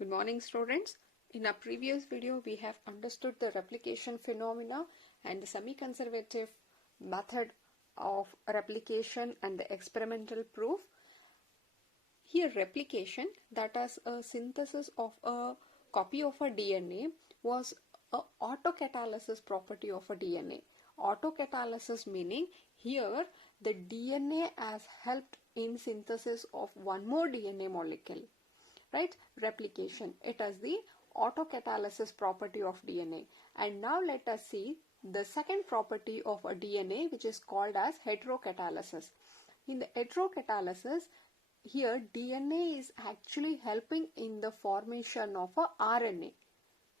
Good morning, students. In our previous video, we have understood the replication phenomena and the semi-conservative method of replication and the experimental proof. Here, replication, that is a synthesis of a copy of a DNA, was a autocatalysis property of a DNA. Autocatalysis meaning here the DNA has helped in synthesis of one more DNA molecule. Right? Replication. It is the autocatalysis property of DNA. And now let us see the second property of a DNA, which is called as heterocatalysis. In the heterocatalysis, here DNA is actually helping in the formation of a RNA.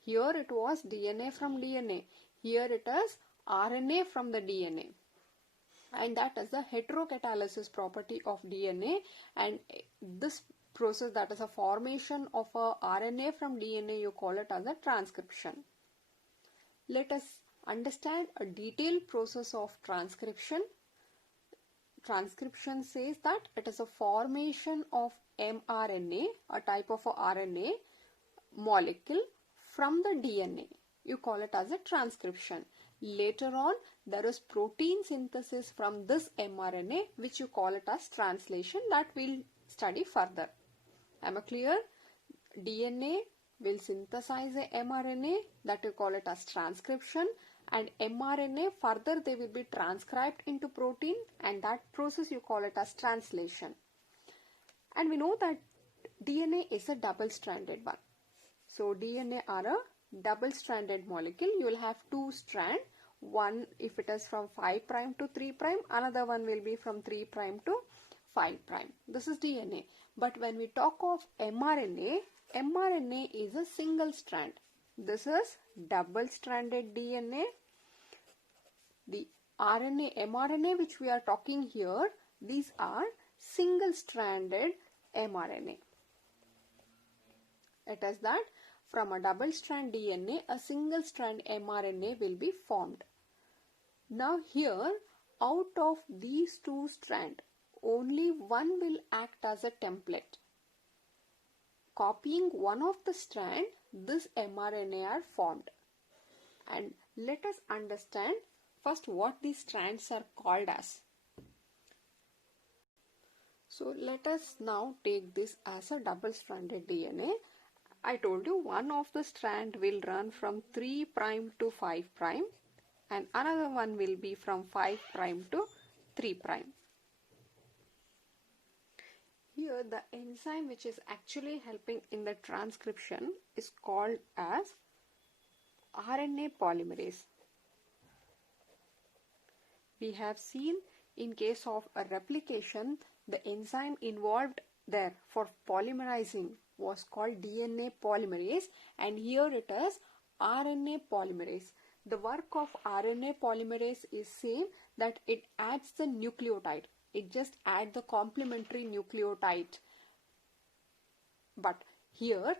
Here it was DNA from DNA. Here it is RNA from the DNA. And that is the heterocatalysis property of DNA, and this process, that is a formation of a RNA from DNA, you call it as a transcription. Let us understand a detailed process of transcription. Transcription says that it is a formation of mRNA, a type of a RNA molecule from the DNA. You call it as a transcription. Later on, there is protein synthesis from this mRNA, which you call it as translation, that we'll study further. Am I clear? DNA will synthesize a mRNA, that you call it as transcription, and mRNA further they will be transcribed into protein, and that process you call it as translation. And we know that DNA is a double-stranded one. So DNA are a double-stranded molecule. You will have two strands. One if it is from 5' to 3', another one will be from 3' to 5'. This is DNA. But when we talk of mRNA, mRNA is a single strand. This is double-stranded DNA. The RNA, mRNA which we are talking here, these are single-stranded mRNA. It is that from a double-strand DNA, a single-strand mRNA will be formed. Now here, out of these two strands, only one will act as a template. Copying one of the strand, this mRNA are formed. And let us understand first what these strands are called as. So let us now take this as a double-stranded DNA. I told you one of the strand will run from 3' to 5', and another one will be from 5' to 3'. Here the enzyme which is actually helping in the transcription is called as RNA polymerase. We have seen in case of a replication, the enzyme involved there for polymerizing was called DNA polymerase, and here it is RNA polymerase. The work of RNA polymerase is same, that it adds the nucleotide. It just adds the complementary nucleotide. But here,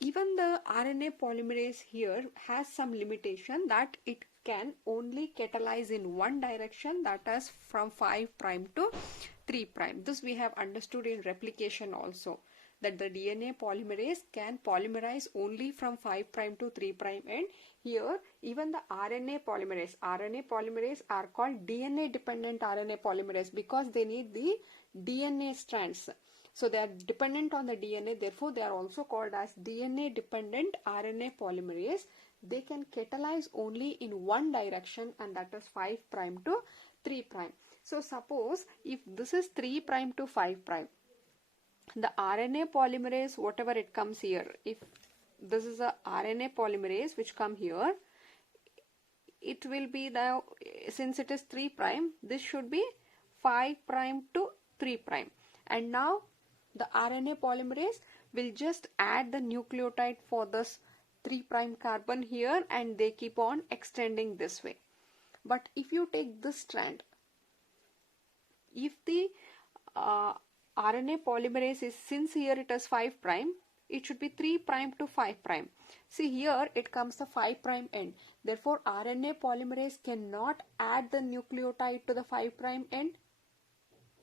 even the RNA polymerase here has some limitation, that it can only catalyze in one direction, that is from 5' to 3'. This we have understood in replication also, that the DNA polymerase can polymerize only from 5' to 3', and here even the RNA polymerase are called DNA dependent RNA polymerase because they need the DNA strands. So they are dependent on the DNA, therefore they are also called as DNA dependent RNA polymerase. They can catalyze only in one direction, and that is 5' to 3'. So suppose if this is 3' to 5', the RNA polymerase, whatever it comes here, if this is a RNA polymerase which come here, it will be the, since it is 3', this should be 5' to 3'. And now the RNA polymerase will just add the nucleotide for this 3' carbon here, and they keep on extending this way. But if you take this strand, if the RNA polymerase is, since here it is 5', it should be 3' to 5'. See here it comes the 5' end. Therefore RNA polymerase cannot add the nucleotide to the 5' end.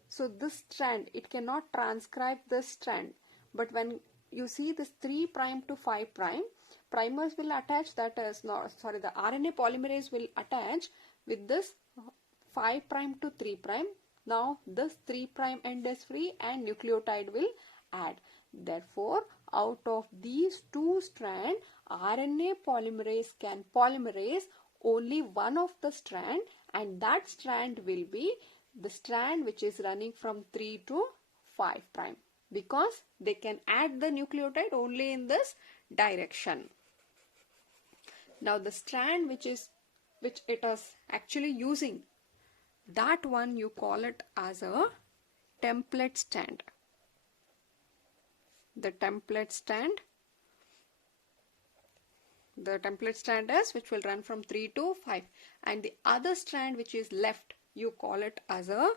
So this strand, it cannot transcribe this strand. But when you see this 3' to 5', primers will attach, that is, no, sorry, the RNA polymerase will attach with this 5' to 3'. Now this 3' end is free and nucleotide will add. Therefore, out of these two strands, RNA polymerase can polymerase only one of the strand, and that strand will be the strand which is running from 3' to 5', because they can add the nucleotide only in this direction. Now the strand which it is actually using, that one you call it as a template strand. The template strand is which will run from 3 to 5, and the other strand which is left, you call it as a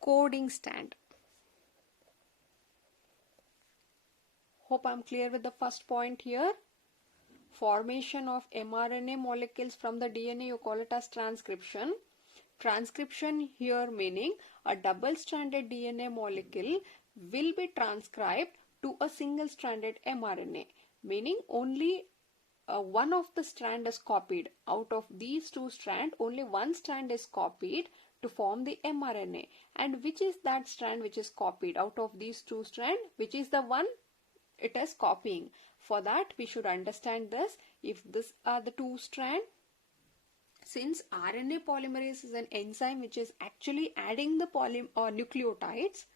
coding strand. Hope I am clear with the first point here. Formation of mRNA molecules from the DNA, you call it as transcription. Transcription here meaning a double-stranded DNA molecule will be transcribed to a single-stranded mRNA, meaning only one of the strand is copied. Out of these two strands, only one strand is copied to form the mRNA. And which is that strand which is copied out of these two strands? Which is the one it is copying? For that, we should understand this. If these are the two strands, since RNA polymerase is an enzyme which is actually adding the nucleotides,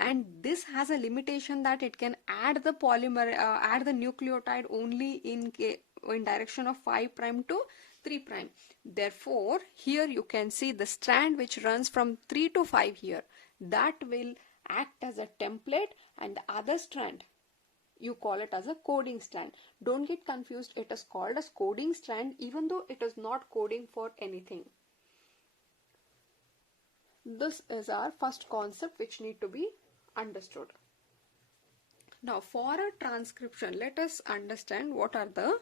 and this has a limitation that it can add the nucleotide only in direction of 5' to 3'. Therefore, here you can see the strand which runs from 3 to 5 here, that will act as a template, and the other strand you call it as a coding strand. Don't get confused, it is called as coding strand even though it is not coding for anything. This is our first concept which need to be understood. Now for a transcription, let us understand what are the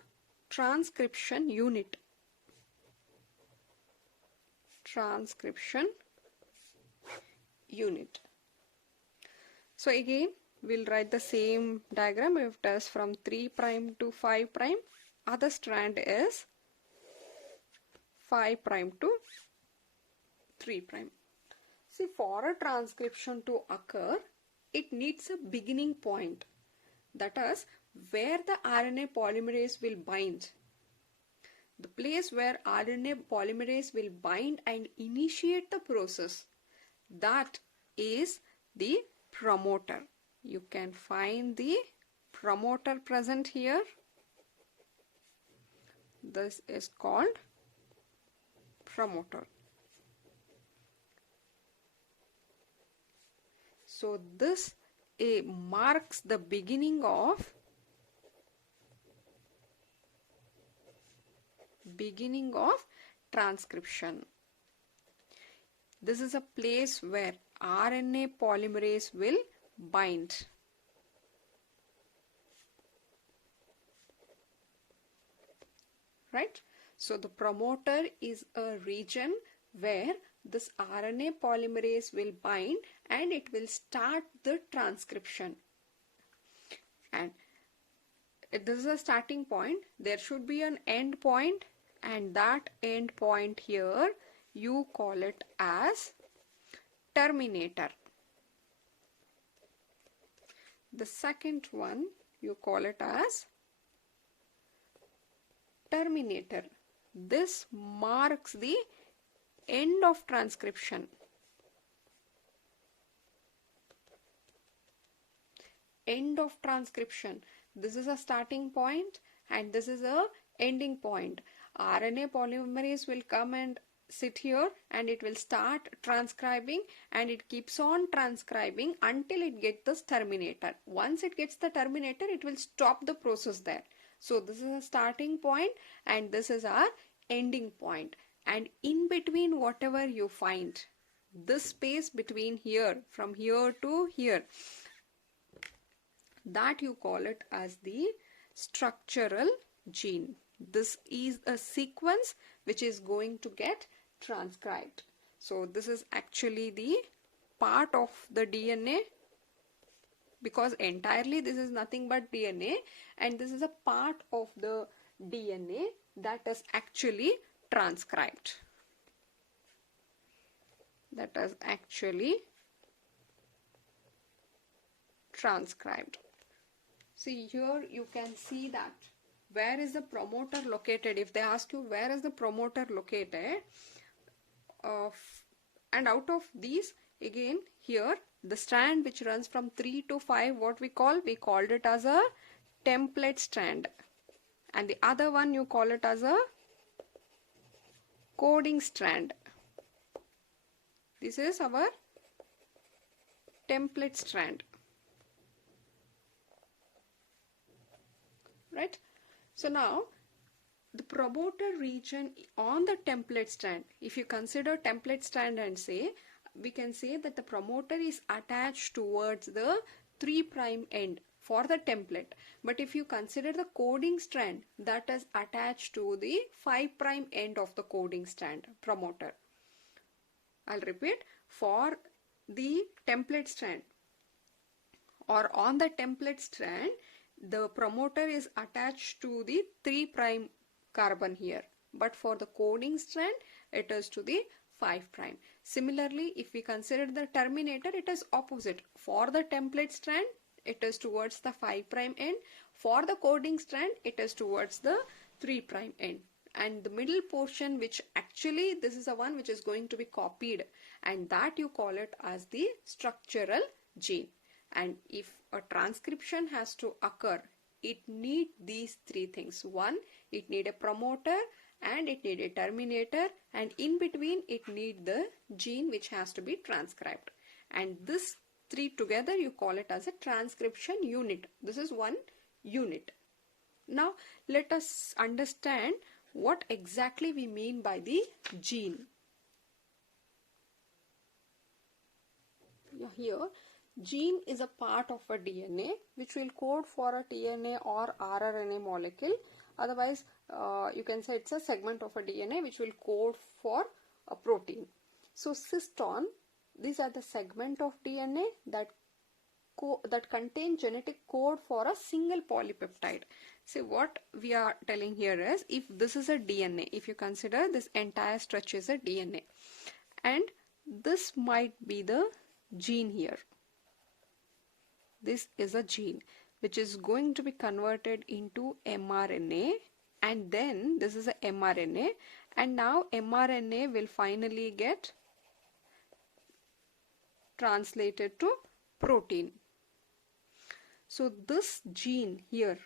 transcription unit. Transcription unit. So again, we'll write the same diagram. If it is from 3' to 5', other strand is 5' to 3'. See, for a transcription to occur, it needs a beginning point. That is, where the RNA polymerase will bind. The place where RNA polymerase will bind and initiate the process, that is the promoter. You can find the promoter present here. This is called promoter. So this marks the beginning of transcription. This is a place where RNA polymerase will bind. Right? So the promoter is a region where this RNA polymerase will bind and it will start the transcription. And this is a starting point. There should be an end point, and that end point here you call it as terminator. The second one you call it as terminator. This marks the end of transcription. End of transcription. This is a starting point and this is a ending point. RNA polymerase will come and sit here and it will start transcribing, and it keeps on transcribing until it gets this terminator. Once it gets the terminator, it will stop the process there. So this is a starting point and this is our ending point. And in between, whatever you find, this space between here, from here to here, that you call it as the structural gene. This is a sequence which is going to get transcribed. So this is actually the part of the DNA because entirely this is nothing but DNA, and this is a part of the DNA that is actually transcribed. That is actually transcribed. See here you can see that where is the promoter located. If they ask you where is the promoter located, and out of these, again here the strand which runs from 3 to 5, what we called it as a template strand, and the other one you call it as a coding strand. This is our template strand, right? So now the promoter region on the template strand, if you consider template strand and say, we can say that the promoter is attached towards the 3' end for the template. But if you consider the coding strand, that is attached to the 5' end of the coding strand promoter. I'll repeat, for the template strand or on the template strand, the promoter is attached to the 3' carbon here, but for the coding strand it is to the 5'. Similarly, if we consider the terminator, it is opposite. For the template strand it is towards the 5' end, for the coding strand it is towards the 3' end, and the middle portion, which actually this is the one which is going to be copied, and that you call it as the structural gene. And if a transcription has to occur, it need these 3 things. One, it need a promoter, and it need a terminator, and in between it need the gene which has to be transcribed. And this 3 together you call it as a transcription unit. This is one unit. Now let us understand what exactly we mean by the gene. Here, gene is a part of a DNA which will code for a TNA or rRNA molecule. Otherwise, you can say it's a segment of a DNA which will code for a protein. So cystone, these are the segment of DNA that contain genetic code for a single polypeptide. See, what we are telling here is, if this is a DNA, if you consider this entire stretch is a DNA, and this might be the gene here. This is a gene which is going to be converted into mRNA, and then this is a mRNA, and now mRNA will finally get translated to protein. So this gene here,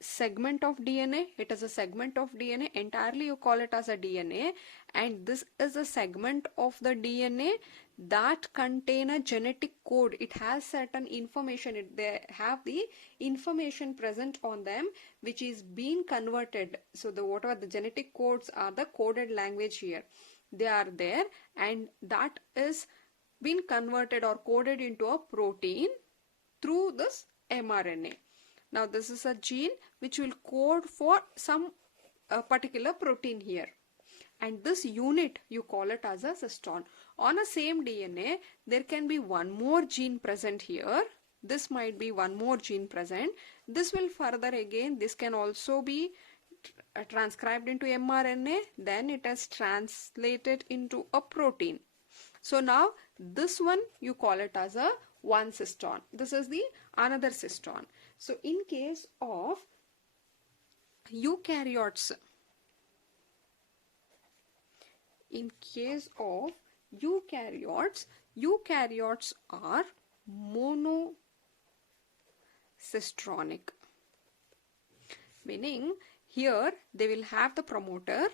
segment of DNA, it is a segment of DNA, entirely you call it as a DNA, and this is a segment of the DNA that contain a genetic code. It has certain information, they have the information present on them which is being converted. So the whatever the genetic codes are, the coded language here, they are there, and that is been converted or coded into a protein through this mRNA. Now this is a gene which will code for some particular protein here, and this unit you call it as a cystone. On a same DNA there can be one more gene present here. This might be one more gene present. This will further again, this can also be transcribed into mRNA, then it is translated into a protein. So now this one you call it as a one cystone. This is the another cystone. So in case of eukaryotes, eukaryotes are monocistronic, meaning here they will have the promoter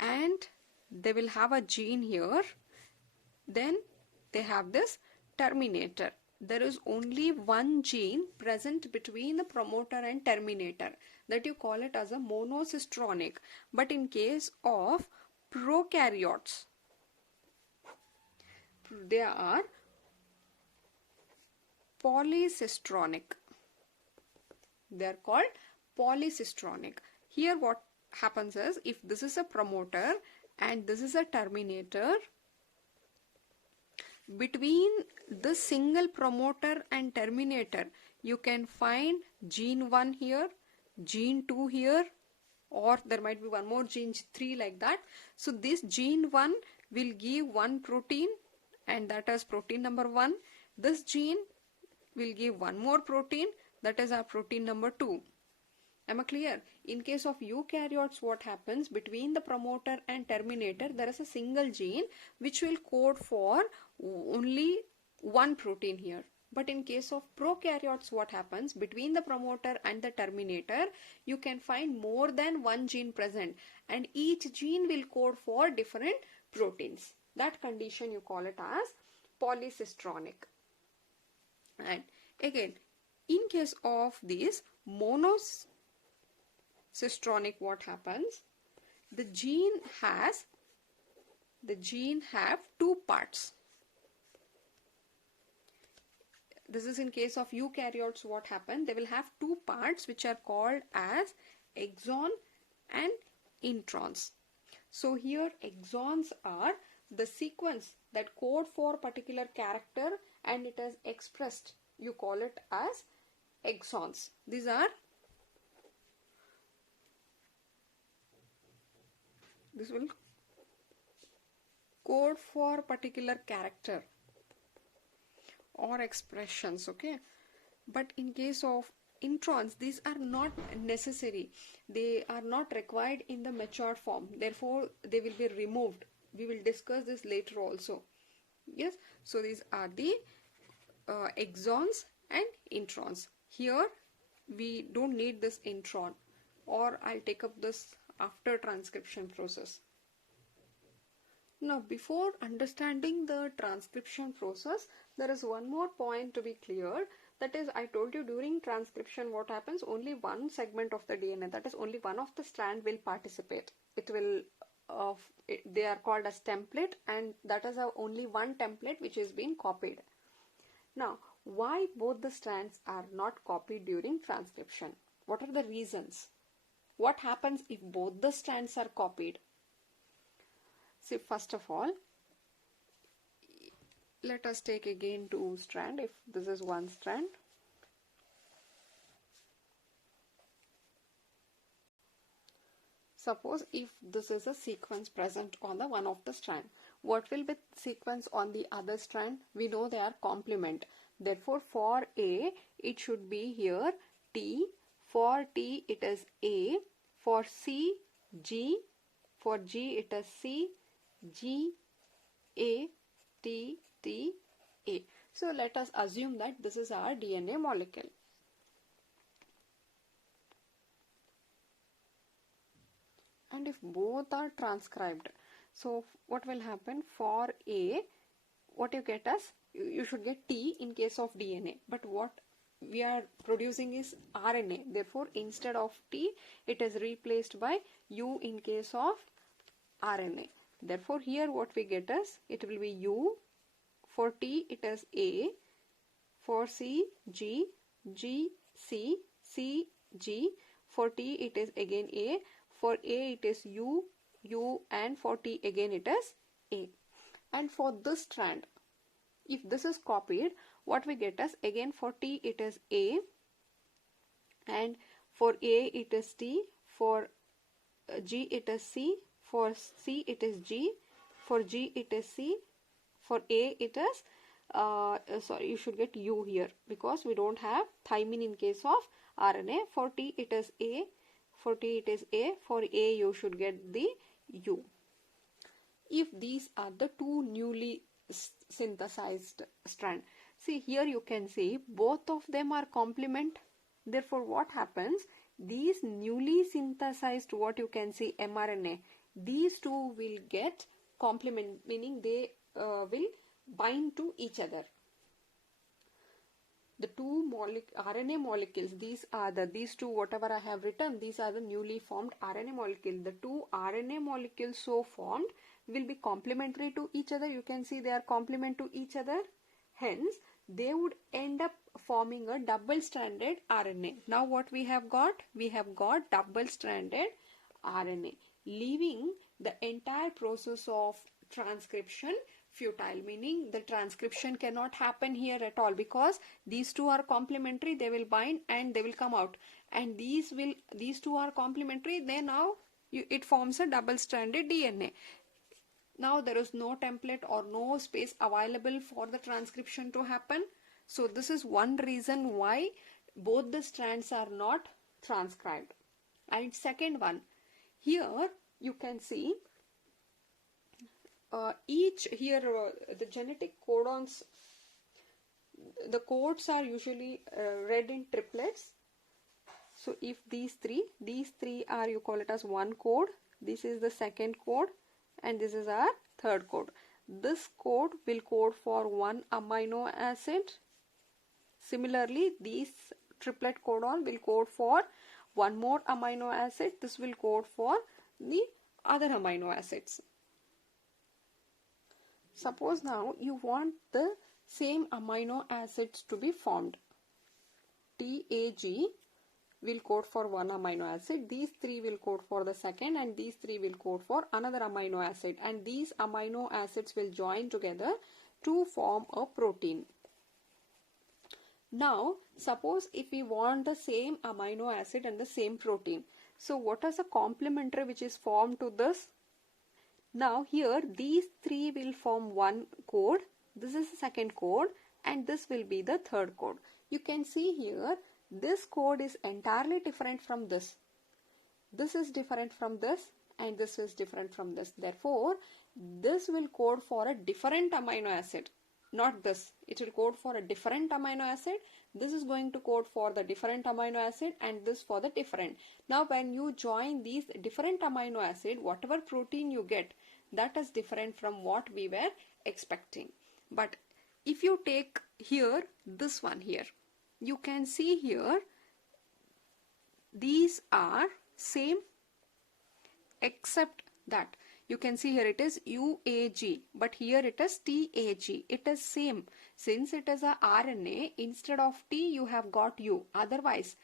and they will have a gene here, then they have this terminator. There is only one gene present between the promoter and terminator, that you call it as a monocistronic. But in case of prokaryotes, they are polycistronic. They are called polycistronic. Here what happens is, if this is a promoter and this is a terminator, between the single promoter and terminator, you can find gene 1 here, gene 2 here, or there might be one more gene 3 like that. So this gene 1 will give one protein, and that is protein number 1. This gene will give one more protein, that is our protein number 2. Am I clear? In case of eukaryotes, what happens between the promoter and terminator, there is a single gene which will code for only one protein here. But in case of prokaryotes, what happens between the promoter and the terminator, you can find more than one gene present, and each gene will code for different proteins. That condition you call it as polycistronic. And again, in case of this monocistronic, what happens? The gene have two parts. This is in case of eukaryotes. What happens? They will have two parts which are called as exon and introns. So here exons are the sequence that code for particular character and it is expressed. You call it as exons. These are this will code for particular character or expressions, okay? But in case of introns, these are not necessary. They are not required in the mature form. Therefore, they will be removed. We will discuss this later also. Yes, so these are the exons and introns. Here, we don't need this intron, or I'll take up this after transcription process. Now, before understanding the transcription process, there is one more point to be clear. That is, I told you during transcription what happens, only one segment of the DNA, that is only one of the strand will participate. It will, they are called as template, and that is only one template which is being copied. Now, why both the strands are not copied during transcription? What are the reasons? What happens if both the strands are copied? See, first of all, let us take again two strands. If this is one strand, suppose if this is a sequence present on the one of the strand, what will be sequence on the other strand? We know they are complement. Therefore, for A, it should be here T. For T, it is A. For C, G. For G, it is C. G, A, T, T, A. So let us assume that this is our DNA molecule. And if both are transcribed, so what will happen? For A, what you get as, you should get T in case of DNA, but what we are producing is RNA. Therefore, instead of T, it is replaced by U in case of RNA. Therefore, here what we get is, it will be U. For T, it is A. For C, G. G, C. C, G. For T, it is again A. For A, it is U. U, and for T, again it is A. And for this strand, if this is copied, what we get is, again for T, it is A. And for A, it is T. For G, it is C. For C, it is G. For G, it is C. For A, it is, sorry, you should get U here because we don't have thymine in case of RNA. For T, it is A. For T, it is A. For A, you should get the U. If these are the two newly synthesized strands, see here you can see both of them are complement. Therefore, what happens? These newly synthesized, what you can see, mRNA, these two will get complement, meaning they will bind to each other. The two RNA molecules, these two whatever I have written, these are the newly formed RNA molecule. The two RNA molecules so formed will be complementary to each other. You can see they are complement to each other. Hence, they would end up forming a double-stranded RNA. Now what we have got? We have got double-stranded RNA, leaving the entire process of transcription futile, meaning the transcription cannot happen here at all, because these two are complementary, they will bind and they will come out, and these two are complementary, then now it forms a double stranded DNA. Now there is no template or no space available for the transcription to happen. So this is one reason why both the strands are not transcribed. And second one, here you can see the genetic codons, the codes are usually read in triplets. So if these three are, you call it as one code, this is the second code, and this is our third code. This code will code for one amino acid. Similarly, these triplet codon will code for one more amino acid. This will code for the other amino acids. Suppose now you want the same amino acids to be formed. TAG will code for one amino acid, these three will code for the second, and these three will code for another amino acid, and these amino acids will join together to form a protein. Now suppose if we want the same amino acid and the same protein, so what is the complementary which is formed to this? Now here these three will form one code, this is the second code, and this will be the third code. You can see here this code is entirely different from this. This is different from this, and this is different from this. Therefore, this will code for a different amino acid, not this. It will code for a different amino acid. This is going to code for the different amino acid, and this for the different. Now, when you join these different amino acid, whatever protein you get, that is different from what we were expecting. But if you take here this one here, you can see here these are same, except that you can see here it is UAG, but here it is TAG. It is same. Since it is a RNA, instead of T you have got U. Otherwise,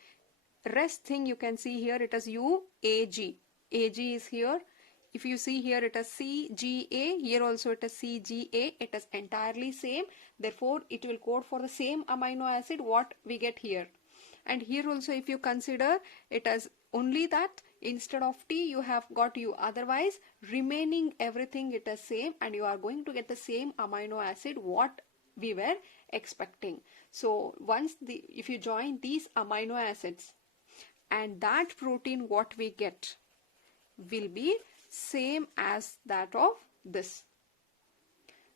rest thing you can see here it is UAG. AG is here. If you see here it is CGA, here also it is CGA. It is entirely same. Therefore, it will code for the same amino acid what we get here. And here also if you consider it as only that, instead of T you have got U. Otherwise, remaining everything it is same, and you are going to get the same amino acid what we were expecting. So once if you join these amino acids, and that protein what we get will be same as that of this.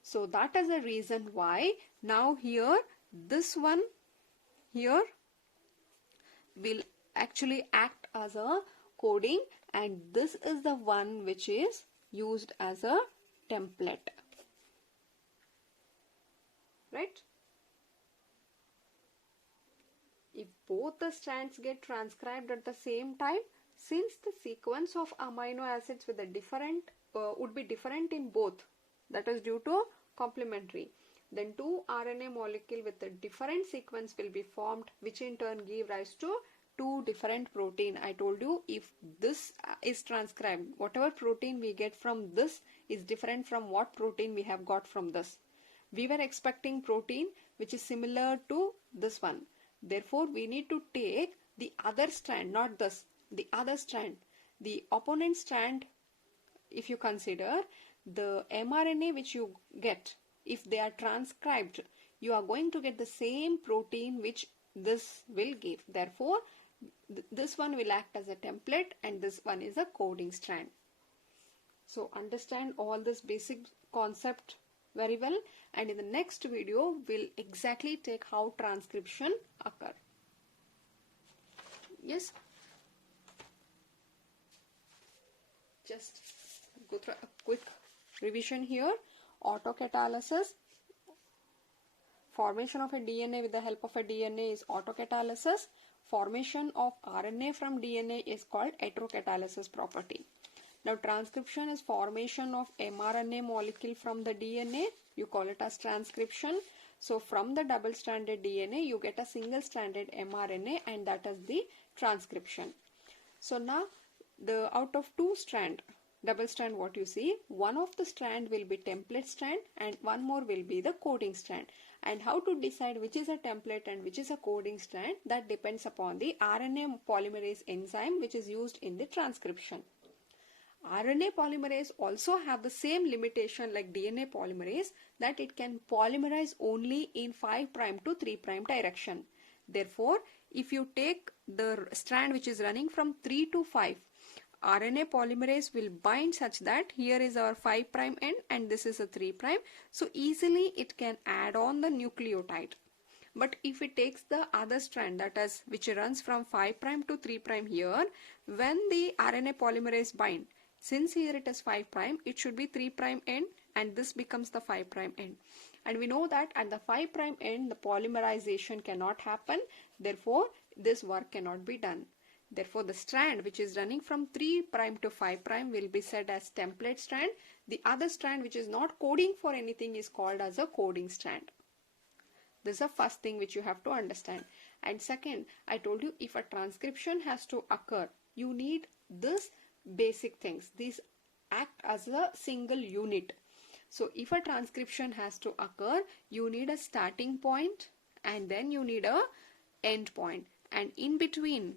So that is the reason why now here this one here will actually act as a coding, and this is the one which is used as a template. Right? If both the strands get transcribed at the same time, since the sequence of amino acids with a different would be different in both, that is due to complementary, then two RNA molecule with a different sequence will be formed, which in turn give rise to two different protein. I told you if this is transcribed, whatever protein we get from this is different from what protein we have got from this. We were expecting protein which is similar to this one. Therefore, we need to take the other strand, not this, the other strand, the opponent strand. If you consider the mRNA which you get, if they are transcribed, you are going to get the same protein which this will give. Therefore, this one will act as a template, and this one is a coding strand. So understand all this basic concept very well, and in the next video we'll exactly take how transcription occur. Yes, just go through a quick revision here. Autocatalysis, formation of a DNA with the help of a DNA is autocatalysis. Formation of RNA from DNA is called heterocatalysis property. Now transcription is formation of mRNA molecule from the DNA. You call it as transcription. So from the double-stranded DNA you get a single-stranded mRNA, and that is the transcription. So now out of two strand, double strand what you see, one of the strand will be template strand and one more will be the coding strand. And how to decide which is a template and which is a coding strand, that depends upon the RNA polymerase enzyme which is used in the transcription. RNA polymerase also have the same limitation like DNA polymerase, that it can polymerize only in 5' to 3' direction. Therefore, if you take the strand which is running from 3 to 5, RNA polymerase will bind such that here is our 5' end and this is a 3'. So easily it can add on the nucleotide. But if it takes the other strand, that is which runs from 5' to 3' here, when the RNA polymerase bind, since here it is 5', it should be 3' end and this becomes the 5' end. And we know that at the 5' end the polymerization cannot happen. Therefore, this work cannot be done. Therefore, the strand which is running from 3' to 5' will be said as template strand. The other strand which is not coding for anything is called as a coding strand. This is the first thing which you have to understand. And second, I told you if a transcription has to occur, you need this basic things. These act as a single unit. So if a transcription has to occur, you need a starting point and then you need a end point. And in between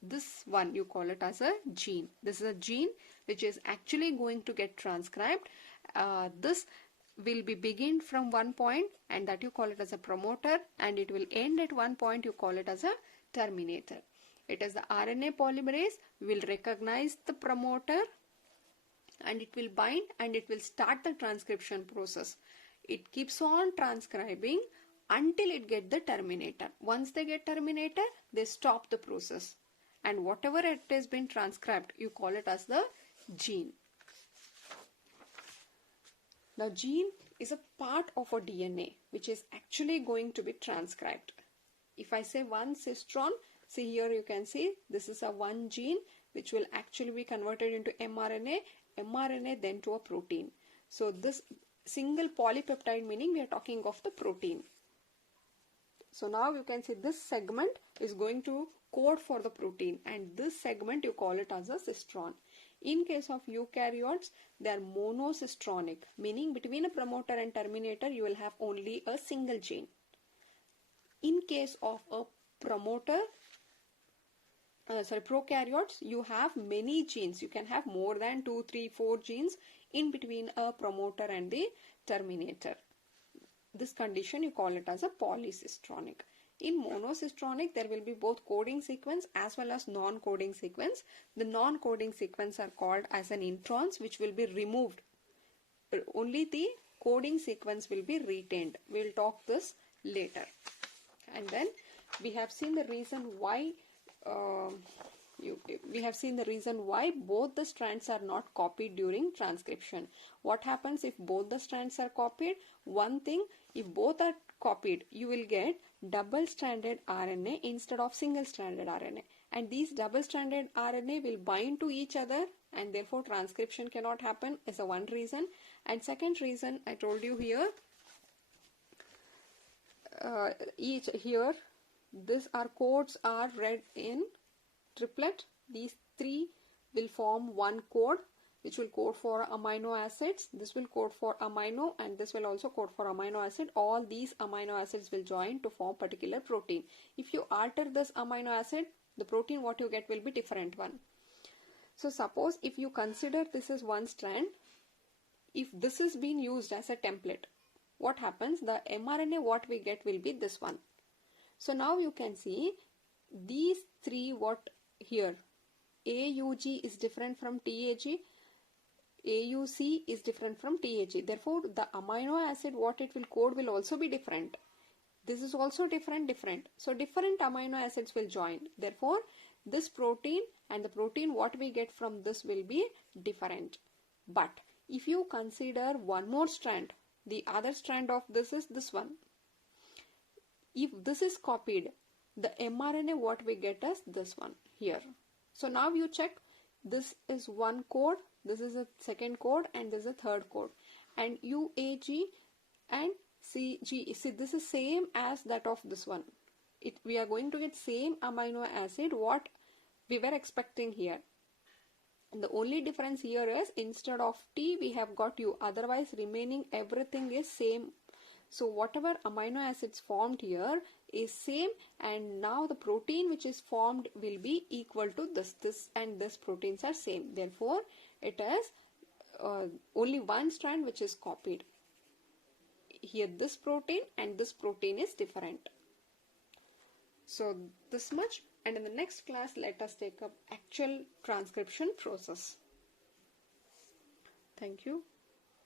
this one you call it as a gene. This is a gene which is actually going to get transcribed. This will be begin from one point and that you call it as a promoter, and it will end at one point, you call it as a terminator. It is the RNA polymerase will recognize the promoter and it will bind and it will start the transcription process. It keeps on transcribing until it get the terminator. Once they get terminator, they stop the process. And whatever it has been transcribed, you call it as the gene. Now, gene is a part of a DNA which is actually going to be transcribed. If I say one cistron, see here you can see this is a one gene which will actually be converted into mRNA then to a protein. So this single polypeptide, meaning we are talking of the protein. So now you can see this segment is going to code for the protein and this segment you call it as a cistron. In case of eukaryotes, they are monocistronic, meaning between a promoter and terminator you will have only a single gene. In case of a prokaryotes, you have many genes. You can have more than 2, 3, 4 genes in between a promoter and the terminator. This condition you call it as a polycistronic. In monocistronic, there will be both coding sequence as well as non-coding sequence. The non-coding sequence are called as an introns, which will be removed. Only the coding sequence will be retained. We will talk this later. And then we have seen the reason why both the strands are not copied during transcription. What happens if both the strands are copied? One thing, if both are copied, you will get double-stranded RNA instead of single-stranded RNA. And these double-stranded RNA will bind to each other and therefore transcription cannot happen is a one reason. And second reason, I told you here, our codes are read in triplet. These three will form one code which will code for amino acids. This will code for amino and this will also code for amino acid. All these amino acids will join to form particular protein. If you alter this amino acid, the protein what you get will be different one. So suppose if you consider this is one strand, if this is being used as a template, what happens? The mRNA what we get will be this one. So now you can see these three what here. AUG is different from TAG. AUC is different from TAG. Therefore, the amino acid what it will code will also be different. This is also different. So different amino acids will join. Therefore, this protein and the protein what we get from this will be different. But if you consider one more strand, the other strand of this is this one. If this is copied, the mRNA what we get is this one here. So now you check, this is one code, this is a second code and this is a third code. And UAG and CG, see this is same as that of this one. We are going to get same amino acid what we were expecting here. The only difference here is instead of T we have got U, otherwise remaining everything is same. So whatever amino acids formed here is same, and now the protein which is formed will be equal to this and this proteins are same. Therefore it is only one strand which is copied. Here this protein and this protein is different. So this much, and in the next class let us take up actual transcription process. Thank you.